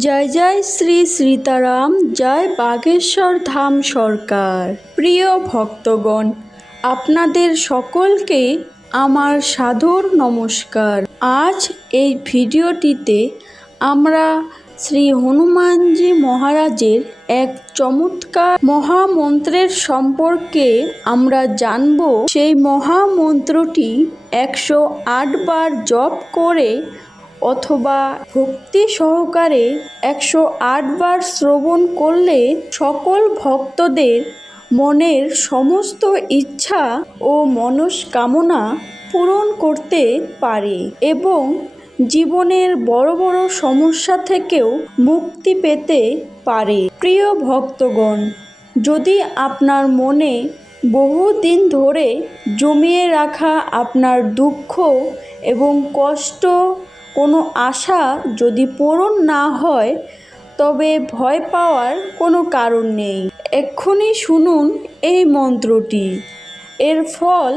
জয় জয় শ্রী সীতারাম, জয় বাগেশ্বর ধাম সরকার। প্রিয় ভক্তগণ, আপনাদের সকলকে আমার সাদর নমস্কার। আজ এই ভিডিওটিতে আমরা শ্রী হনুমানজি মহারাজের এক চমৎকার মহামন্ত্রের সম্পর্কে আমরা জানব। সেই মহামন্ত্রটি 108 বার জপ করে অথবা ভক্তি সহকারে 108 বার শ্রবণ করলে সকল ভক্তদের মনের সমস্ত ইচ্ছা ও মনস্কামনা পূরণ করতে পারে এবং জীবনের বড় বড় সমস্যা থেকেও মুক্তি পেতে পারে। প্রিয় ভক্তগণ, যদি আপনার মনে বহুদিন ধরে জমিয়ে রাখা আপনার দুঃখ এবং কষ্ট, কোনো আশা যদি পূরণ না হয়, তবে ভয় পাওয়ার কোনো কারণ নেই। এক্ষুনি শুনুন এই মন্ত্রটি, এর ফল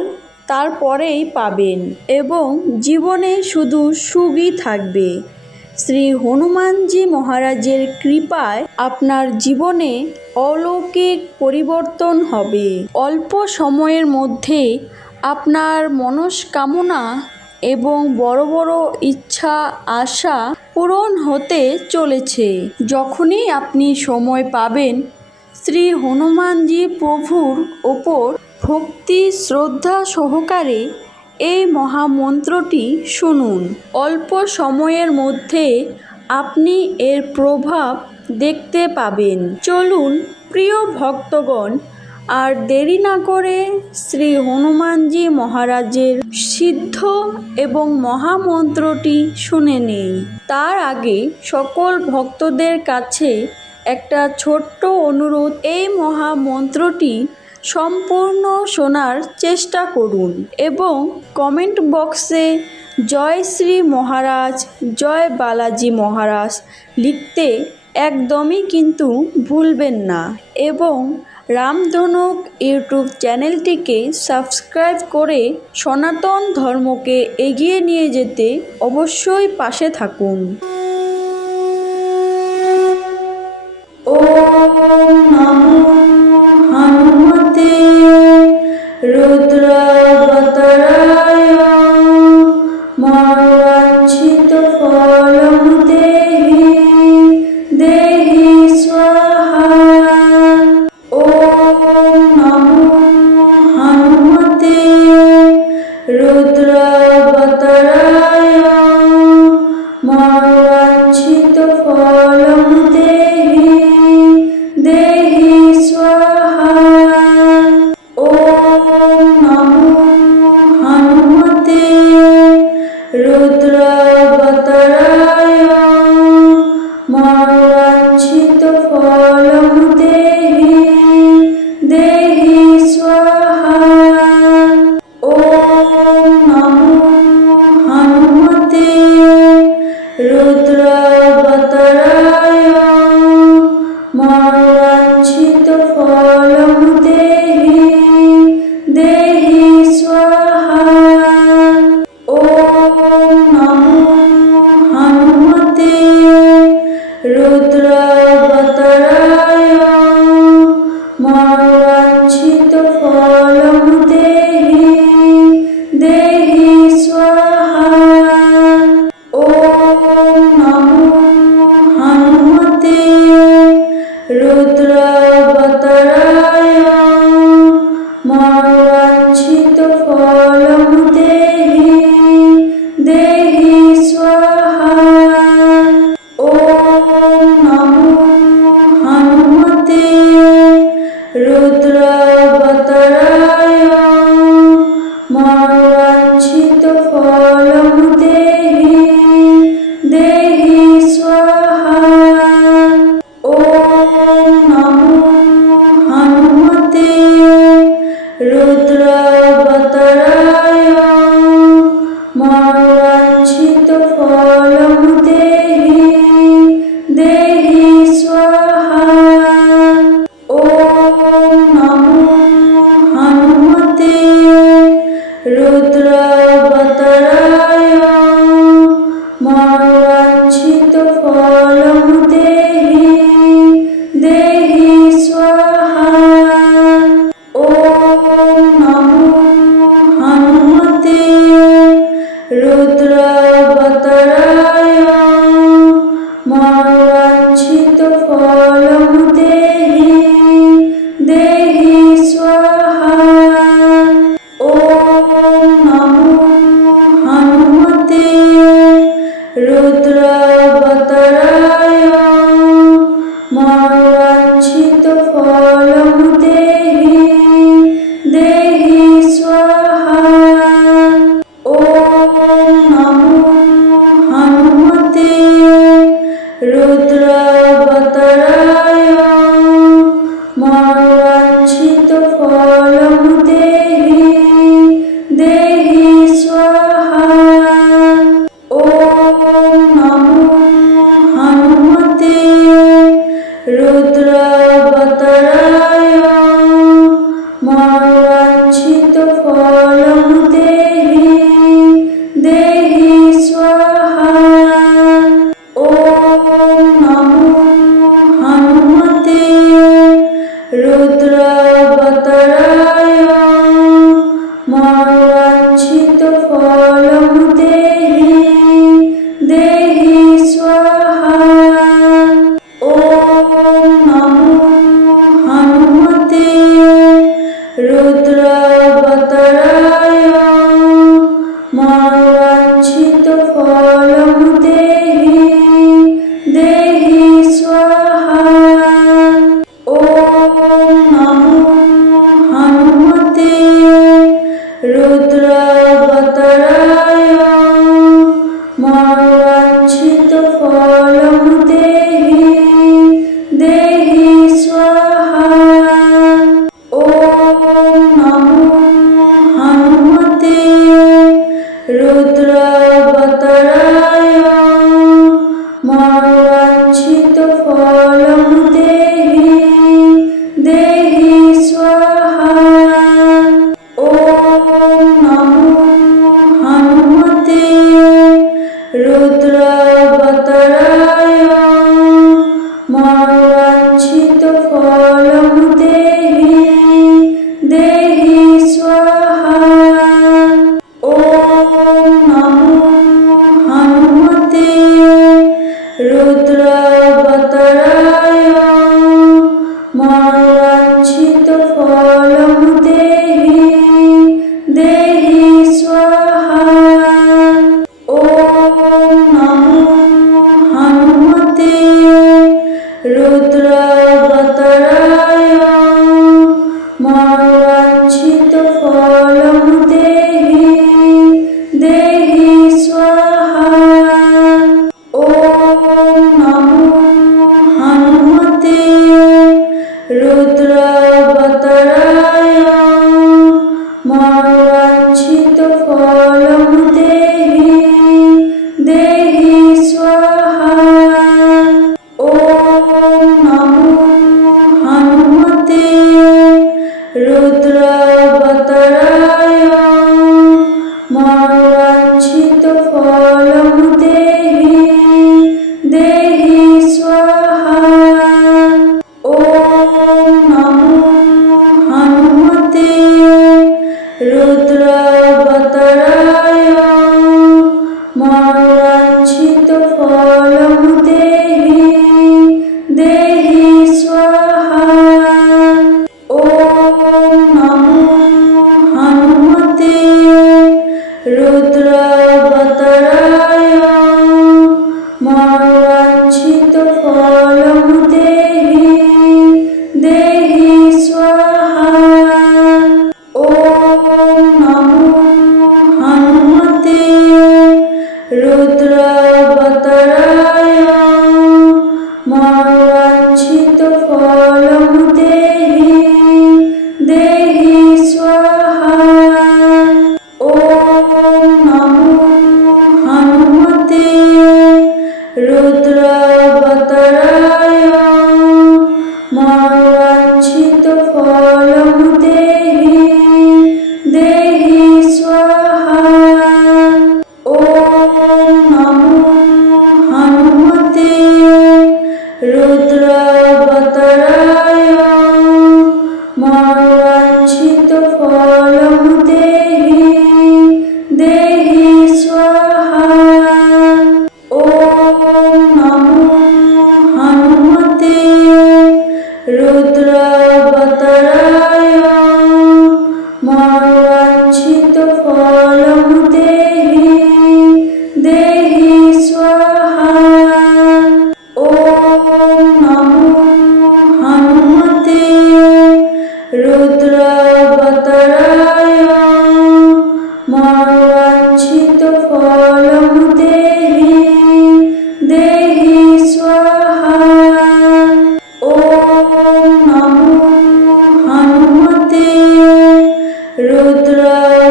তারপরেই পাবেন এবং জীবনে শুধু সুখই থাকবে। শ্রী হনুমানজি মহারাজের কৃপায় আপনার জীবনে অলৌকিক পরিবর্তন হবে। অল্প সময়ের মধ্যে আপনার মনস্কামনা এবং বড় বড় ইচ্ছা আশা পূরণ হতে চলেছে। যখনই আপনি সময় পাবেন, শ্রী হনুমানজি প্রভুর ওপর ভক্তি শ্রদ্ধা সহকারে এই মহামন্ত্রটি শুনুন। অল্প সময়ের মধ্যে আপনি এর প্রভাব দেখতে পাবেন। চলুন প্রিয় ভক্তগণ, আর দেরি না করে শ্রী হনুমানজি মহারাজের সিদ্ধ এবং মহামন্ত্রটি শুনে নেই। তার আগে সকল ভক্তদের কাছে একটা ছোট্ট অনুরোধ, এই মহামন্ত্রটি সম্পূর্ণ শোনার চেষ্টা করুন এবং কমেন্ট বক্সে জয় শ্রী মহারাজ, জয় বালাজি মহারাজ লিখতে একদমই কিন্তু ভুলবেন না এবং রামধনুক ইউটিউব চ্যানেলটিকে সাবস্ক্রাইব করে সনাতন ধর্মকে এগিয়ে নিয়ে যেতে অবশ্যই পাশে থাকুন। ওম নমো হনুমতে রুদ্রাবতারায় মনোবাঞ্ছিত ফলং দেহি দেহি স্বাহা। ওম নমো হনুমতে রুদ্রাবতারায় মনোবাঞ্ছিত ফলং দেহি দেহি স্বাহা। ওম নমো হনুমতে রুদ্রাবতারায় মনোবাঞ্ছিত ফলং দেহি দেহি স্বাহা। ওম নমো হনুমতে রুদ্রাবতারায় মনোবাঞ্ছিত ফলং দেহি দেহি স্বাহা। ওম নমো হনুমতে রুদ্রাবতারায় মনোবাঞ্ছিত ফলং দেহি দেহি স্বাহা। ওম নমো হনুমতে রুদ্রাবতারায় মনোবাঞ্ছিত ফলং দেহি দেহি স্বাহা। ওম নমো মনোবাঞ্ছিত ফলং দেহি দেহি স্বাহা। ওম নমো হনুমতে রুদ্রাবতারায় মনোবাঞ্ছিত ফলং দেহি দেহি স্বাহা। ওম নমো হনুমতে রুদ্রাবতারায় মনোবাঞ্ছিত ফলং দেহি দেহি স্বাহা। ওম নমো হনুমতে রুদ্রাবতারায় মনোবাঞ্ছিত ফলং দেহি দেহি স্বাহা। ওম নমো হনুমতে রুদ্রাবতারায় মনোবাঞ্ছিত ফলং দেহি দেহি স্বাহা। ওম নমো হনুমতে রুদ্রাবতারায় মনোবাঞ্ছিত ফলং দেহি দেহি স্বাহা। ওম নমো হনুমতে রুদ্রাবতারায় মনোবাঞ্ছিত ফলং দেহি দেহি স্বাহা। ওম নমো হনুমতে রুদ্রাবতারায় মনোবাঞ্ছিত ফলং দেহি দেহি স্বাহা। ওম নমো হনুমতে রুদ্রাবতারায় মনোবাঞ্ছিত ফলং দেহি দেহি স্বাহা। ওম নমো হনুমতে রুদ্রাবতারায় মনোবাঞ্ছিত ফলং দেহি দেহি স্বাহা। ওম নমো হনুমতে রুদ্রাবতারায় মনোবাঞ্ছিত ফলং দেহি দেহি স্বাহা। ওম নমো হনুমতে রুদ্রাবতারায় মনোবাঞ্ছিত ফলং দেহি দেহি স্বাহা। ওম নমো হনুমতে রুদ্রাবতারায় মনোবাঞ্ছিত ফলং দেহি দেহি স্বাহা। ওম নমো হনুমতে রুদ্রাবতারায়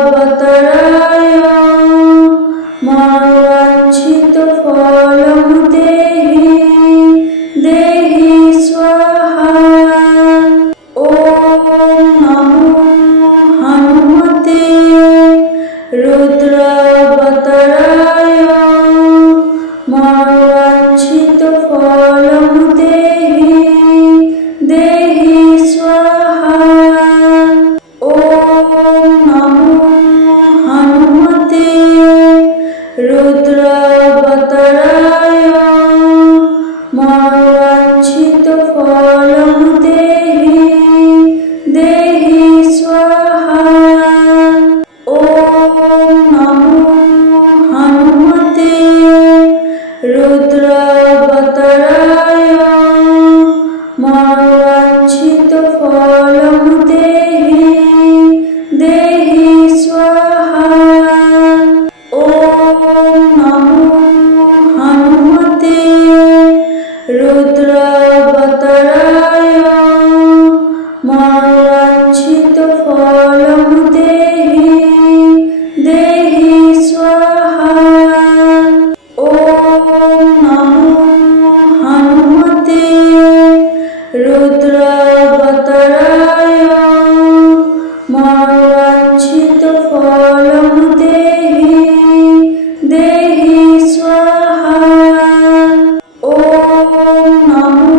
মনোবাঞ্ছিত ফলং দেহি দেহি স্বাহা। ওম নমো হনুমতে রুদ্রাবতারায় মনোবাঞ্ছিত ফলং দেহি দেহি স্বাহা। ওম নমো হনুমতে রুদ্রাবতারায় মনোবাঞ্ছিত ফলং দেহি দেহি স্বাহা। ওম নমো হনুমতে রুদ্রাবতারায় মনোবাঞ্ছিত ফলং দেহি দেহি স্বাহা। ওম নমো হনুমতে রুদ্রাবতারায় মনোবাঞ্ছিত ফলং দেহি দেহি স্বাহা। ওম নমো নমো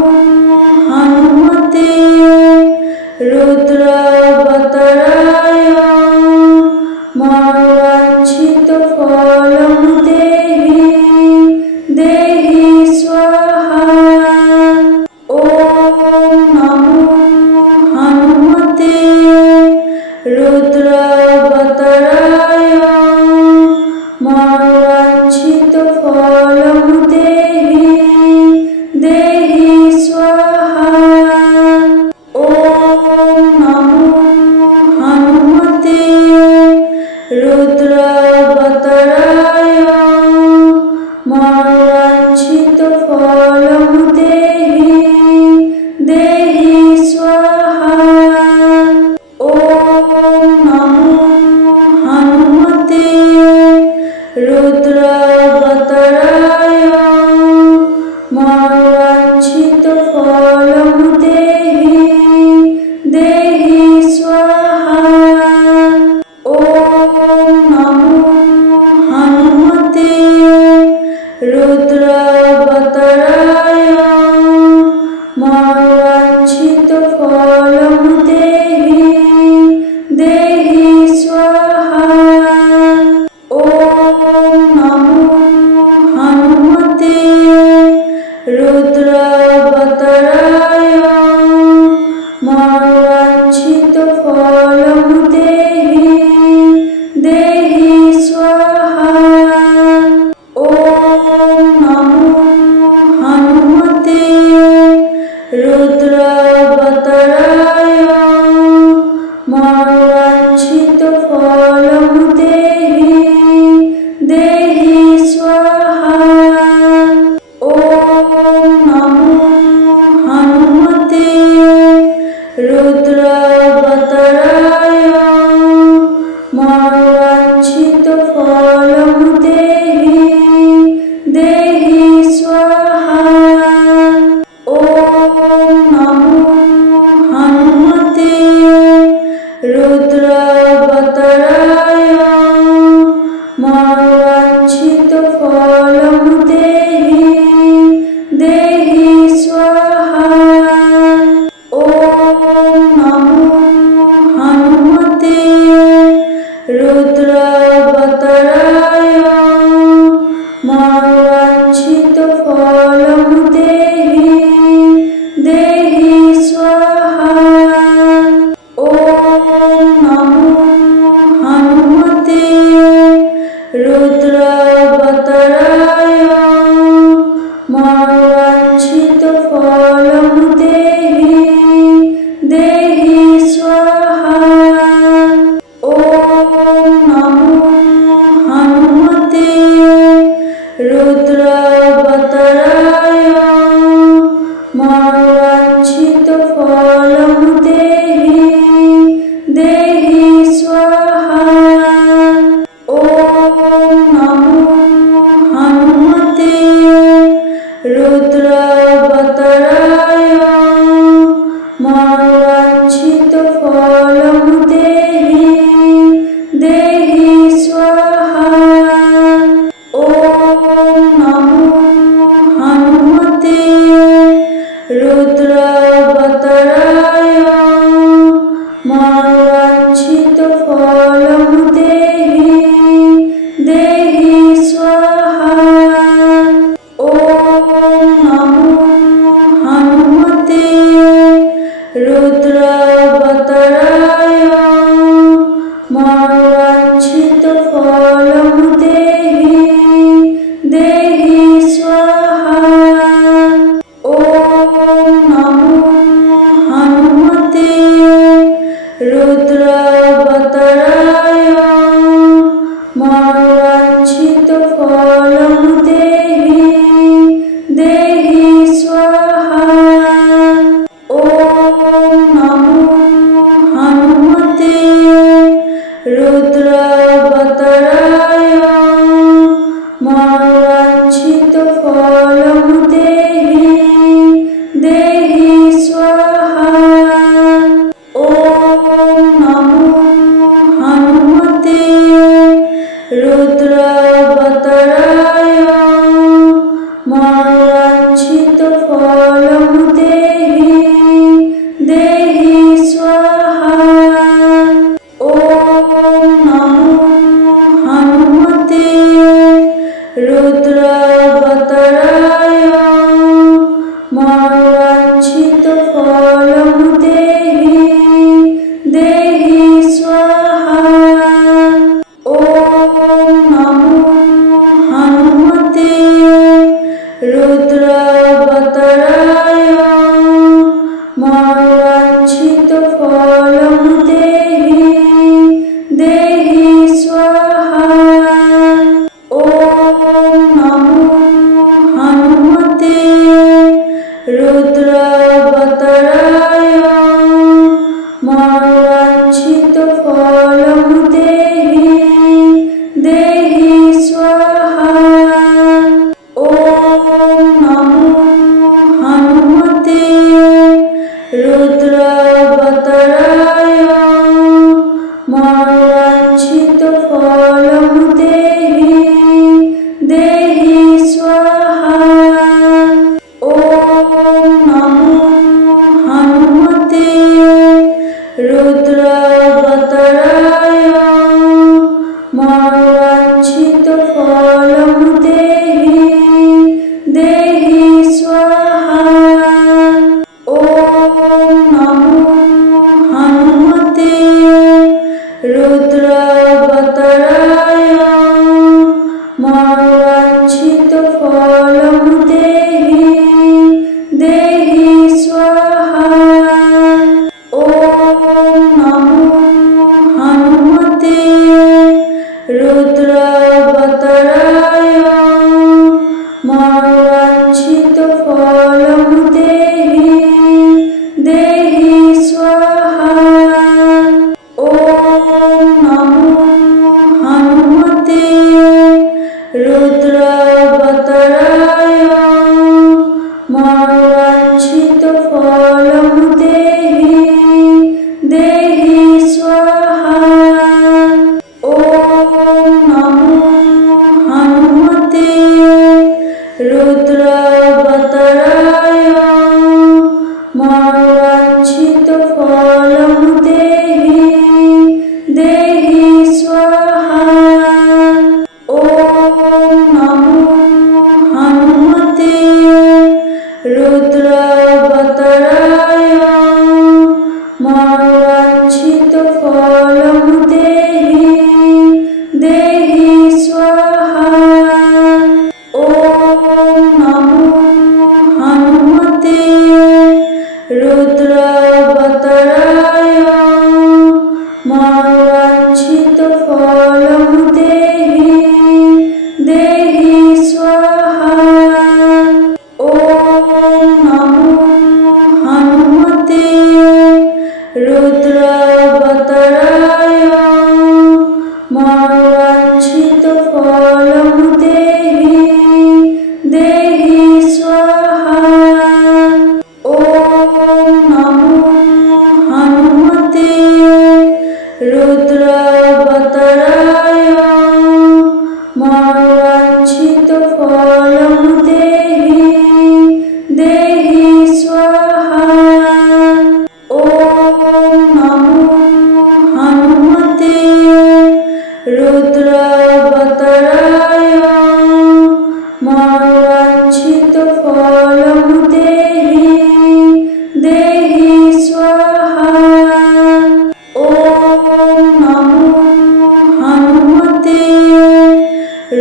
হনুমতে রুদ্রাবতারায় মনোবাঞ্ছিত ফলং দেহি দেহি স্বাহা। ওম নমো হনুমতে রুদ্রাবতারায় মনোবাঞ্ছিত ফলং দেহি দেহি স্বাহা। ওম নমো হনুমতে রুদ্রাবতারায় মনোবাঞ্ছিত ফলং দেহি দেহি স্বাহা। ওম নমো হনুমতে রুদ্রাবতারায় মনোবাঞ্ছিত ফলং দেহি দেহি স্বাহা। ওম নমো হনুমতে রুদ্রাবতারায় মনোবাঞ্ছিত ফলং দেহি দেহি স্বাহা। ওম নমো হনুমতে রুদ্রাবতারায় মনোবাঞ্ছিত ফলং দেহি দেহি স্বাহা। ওম নমো হনুমতে রুদ্রাবতারায় মনোবাঞ্ছিত ফলং দেহি দেহি স্বাহা। ওম নমো হনুমতে রুদ্রাবতারায় মনোবাঞ্ছিত ফলং দেহি দেহি স্বাহা। ওম फलं देहि देहि स्वाहा। ॐ नमो हनुमते रुद्रावताराय मनोवाञ्छितफलं देहि देहि स्वाहा। ॐ नमो हनुमते रुद्रावताराय मनोवाञ्छितफलं देहि देहि स्वाहा। ॐ नमो हनुमते रुद्रावताराय मनोवाञ्छितफलं देहि देहि स्वाहा। ॐ नमो हनुमते रुद्रावताराय मनोवाञ्छितफलं देहि देहि स्वाहा। ॐ नमो हनुमते रुद्रावताराय मनोवाञ्छितफलं देहि देहि स्वाहा। ॐ नमो हनुमते रुद्रावताराय मनोवाञ्छितफलं देहि देहि स्वाहा। ॐ नमो हनुमते रुद्रावताराय मनोवाञ्छितफलं देहि देहि स्वाहा। ॐ नमो हनुमते रुद्रावताराय मनोवाञ्छितफलं देहि देहि स्वाहा। ॐ नमो हनुमते रुद्रावताराय मनोवाञ्छितफलं देहि देहि स्वाहा। ॐ नमो हनुमते रुद्रावताराय मनोवाञ्छितफलं देहि देहि स्वाहा। ॐ नमो हनुमते रुद्रावताराय मनोवाञ्छितफलं देहि देहि स्वाहा। ॐ नमो हनुमते रुद्रावताराय मनोवाञ्छितफलं देहि देहि स्वाहा। ॐ नमो हनुमते रुद्रावताराय मनोवाञ्छितफलं देहि देहि स्वाहा। ॐ नमो हनुमते रुद्रावताराय मनोवाञ्छितफलं देहि देहि स्वाहा। ॐ नमो हनुमते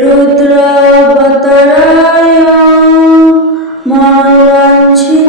रुद्रावताराय मनोवाञ्छितफलं